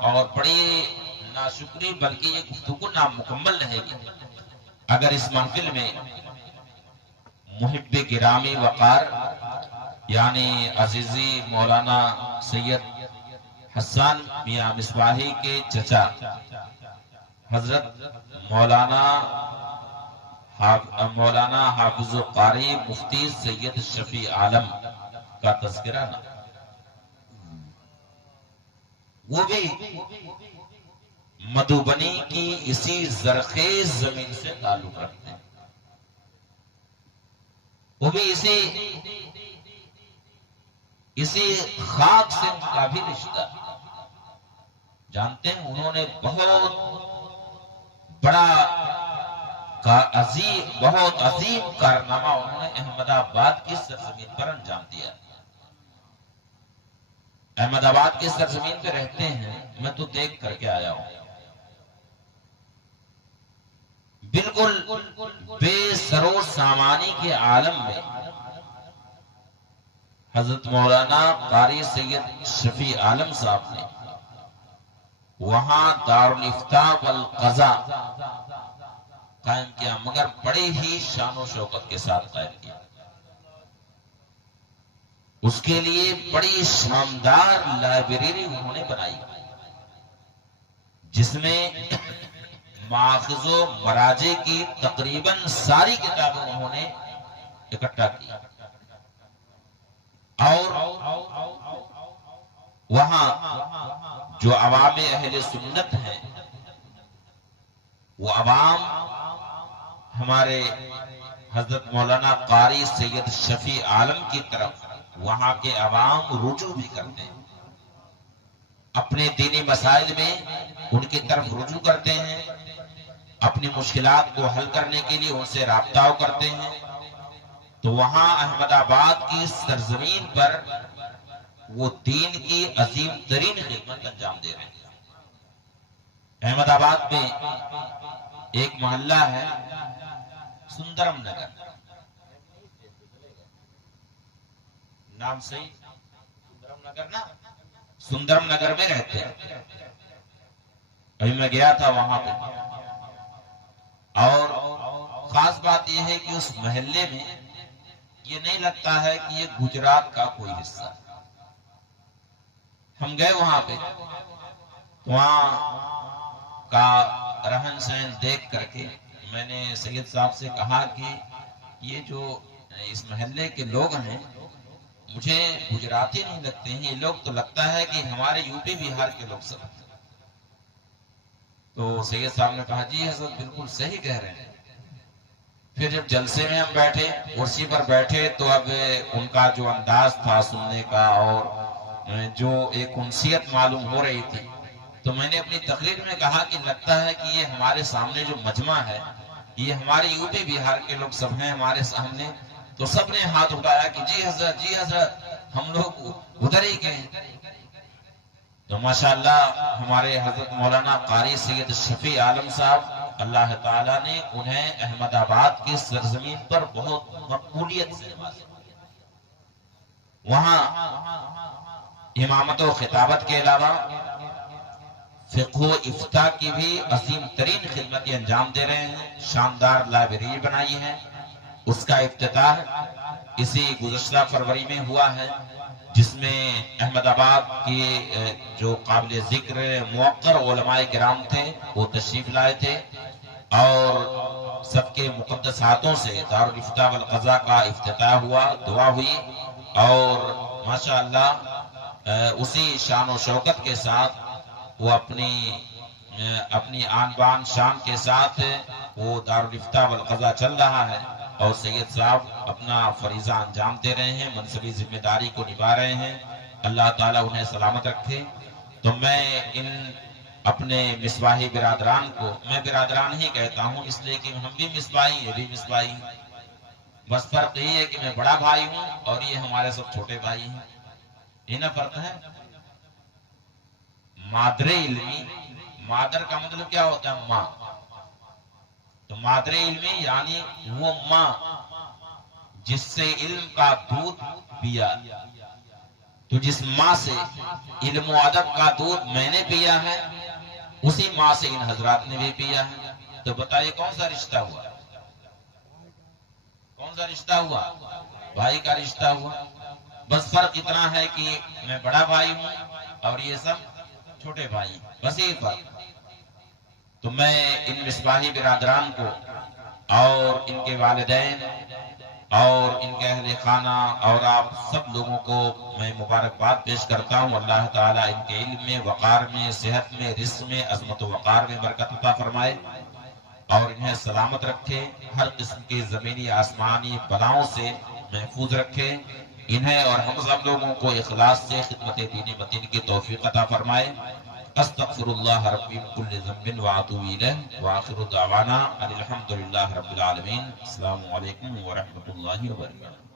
اور بڑی ناشکری بلکہ یہ گفتگو نامکمل رہے گی اگر اس محفل میں محب گرامی وقار یعنی عزیزی مولانا سید حسان میاں مصباحی کے چچا حضرت مولانا حافظ و قاری مفتی سید شفیع عالم کا تذکرہ نہ، وہ بھی مدھوبنی کی اسی زرخیز زمین سے تعلق رکھتے ہیں، وہ بھی اسی خاک سے ان کا بھی رشتہ جانتے ہیں۔ انہوں نے بہت بڑا بہت عظیم کارنامہ انہوں نے احمد آباد کی سرزمین پر انجام دیا۔ احمد آباد کی سرزمین پہ رہتے ہیں، میں تو دیکھ کر کے آیا ہوں، بالکل بے سرو سامانی کے عالم میں حضرت مولانا قاری سید شفیع عالم صاحب نے وہاں دارالافتاء والقضاء قائم کیا، مگر بڑے ہی شان و شوکت کے ساتھ قائم کیا۔ اس کے لیے بڑی شاندار لائبریری انہوں نے بنائی جس میں ماخذ و مراجع کی تقریباً ساری کتابیں انہوں نے اکٹھا کی، اور وہاں جو عوام اہل سنت ہیں وہ عوام ہمارے حضرت مولانا قاری سید شفیع عالم کی طرف وہاں کے عوام رجوع بھی کرتے ہیں، اپنے دینی مسائل میں ان کی طرف رجوع کرتے ہیں، اپنی مشکلات کو حل کرنے کے لیے ان سے رابطہ کرتے ہیں۔ تو وہاں احمد آباد کی سرزمین پر وہ دین کی عظیم ترین خدمت انجام دے رہے ہیں۔ احمد آباد میں ایک محلہ ہے سندرم نگر، نام صحیح سندرم نگر نا، سندرم نگر میں رہتے ہیں۔ ابھی میں گیا تھا وہاں پہ، اور خاص بات یہ ہے کہ اس محلے میں یہ نہیں لگتا ہے کہ یہ گجرات کا کوئی حصہ ہے۔ ہم گئے وہاں پہ، وہاں کا رہن سہن دیکھ کر کے میں نے سید صاحب سے کہا کہ یہ جو اس محلے کے لوگ ہیں مجھے گجراتی نہیں لگتے ہیں، یہ لوگ تو لگتا ہے کہ ہمارے یو پی بہار کے لوگ سب۔ تو سید صاحب نے کہا جی حضرت بالکل صحیح کہہ رہے ہیں۔ پھر جب جلسے میں ہم بیٹھے، کرسی پر بیٹھے، تو اب ان کا جو انداز تھا سننے کا اور جو ایک انسیت معلوم ہو رہی تھی، تو میں نے اپنی تقریر میں کہا کہ لگتا ہے کہ یہ ہمارے سامنے جو مجمع ہے یہ ہمارے یو پی بہار کے لوگ سب ہیں ہمارے سامنے۔ تو سب نے ہاتھ اٹھایا کہ جی حضرت ہم لوگ ادھر ہی کے ہیں۔ تو ماشاءاللہ ہمارے حضرت مولانا قاری سید شفیع عالم صاحب، اللہ تعالیٰ نے انہیں احمد آباد کی سرزمین پر بہت مقبولیت سے نوازا۔ وہاں امامت و خطابت کے علاوہ فقہ و افتاء کی بھی عظیم ترین خدمتیں انجام دے رہے ہیں، شاندار لائبریری بنائی ہے۔ اس کا افتتاح اسی گزشتہ فروری میں ہوا ہے، جس میں احمد آباد کی جو قابل ذکر موقر علماء کرام تھے وہ تشریف لائے تھے، اور سب کے مقدس ہاتھوں سے دارالافتاء والقضاء کا افتتاح ہوا، دعا ہوئی، اور ماشاءاللہ اسی شان و شوکت کے ساتھ وہ اپنی آن بان شان کے ساتھ وہ دارالافتاء والقضاء چل رہا ہے، اور سید صاحب اپنا فریضہ انجام دے رہے ہیں، منصبی ذمہ داری کو نبھا رہے ہیں۔ اللہ تعالیٰ انہیں سلامت رکھے۔ تو میں ان اپنے مصباحی برادران کو، میں برادران ہی کہتا ہوں اس لیے کہ ہم بھی مصباحی، یہ بھی مصباحی، بس فرق یہی ہے کہ میں بڑا بھائی ہوں اور یہ ہمارے سب چھوٹے بھائی ہیں، یہ نہ فرق ہے۔ مادر علمی، مادر کا مطلب کیا ہوتا ہے؟ ماں۔ تو مادر علمی یعنی وہ ماں جس سے علم کا دودھ پیا، تو جس ماں سے علم و ادب کا دودھ میں نے پیا ہے اسی ماں سے ان حضرات نے بھی پیا ہے. تو بتائیے کون سا رشتہ ہوا؟ کون سا رشتہ ہوا؟ بھائی کا رشتہ ہوا. بس فرق اتنا ہے کہ میں بڑا بھائی ہوں اور یہ سب چھوٹے بھائی، بس یہی فرق. تو میں ان مصباحی برادران کو اور ان کے والدین اور ان کے اہل خانہ اور آپ سب لوگوں کو میں مبارکباد پیش کرتا ہوں. اللہ تعالیٰ ان کے علم میں، وقار میں، صحت میں، رزق میں، عظمت و وقار میں برکت عطا فرمائے اور انہیں سلامت رکھے، ہر قسم کے زمینی آسمانی بلاؤں سے محفوظ رکھے. انہیں اور ہم سب لوگوں کو اخلاص سے خدمت دین متین کی توفیق عطا فرمائے. استغفر اللہ ربی من کل ذنب واتوب الیہ وآخر دعوانا ان الحمد للہ رب العالمین. السلام علیکم ورحمۃ اللہ وبرکاتہ.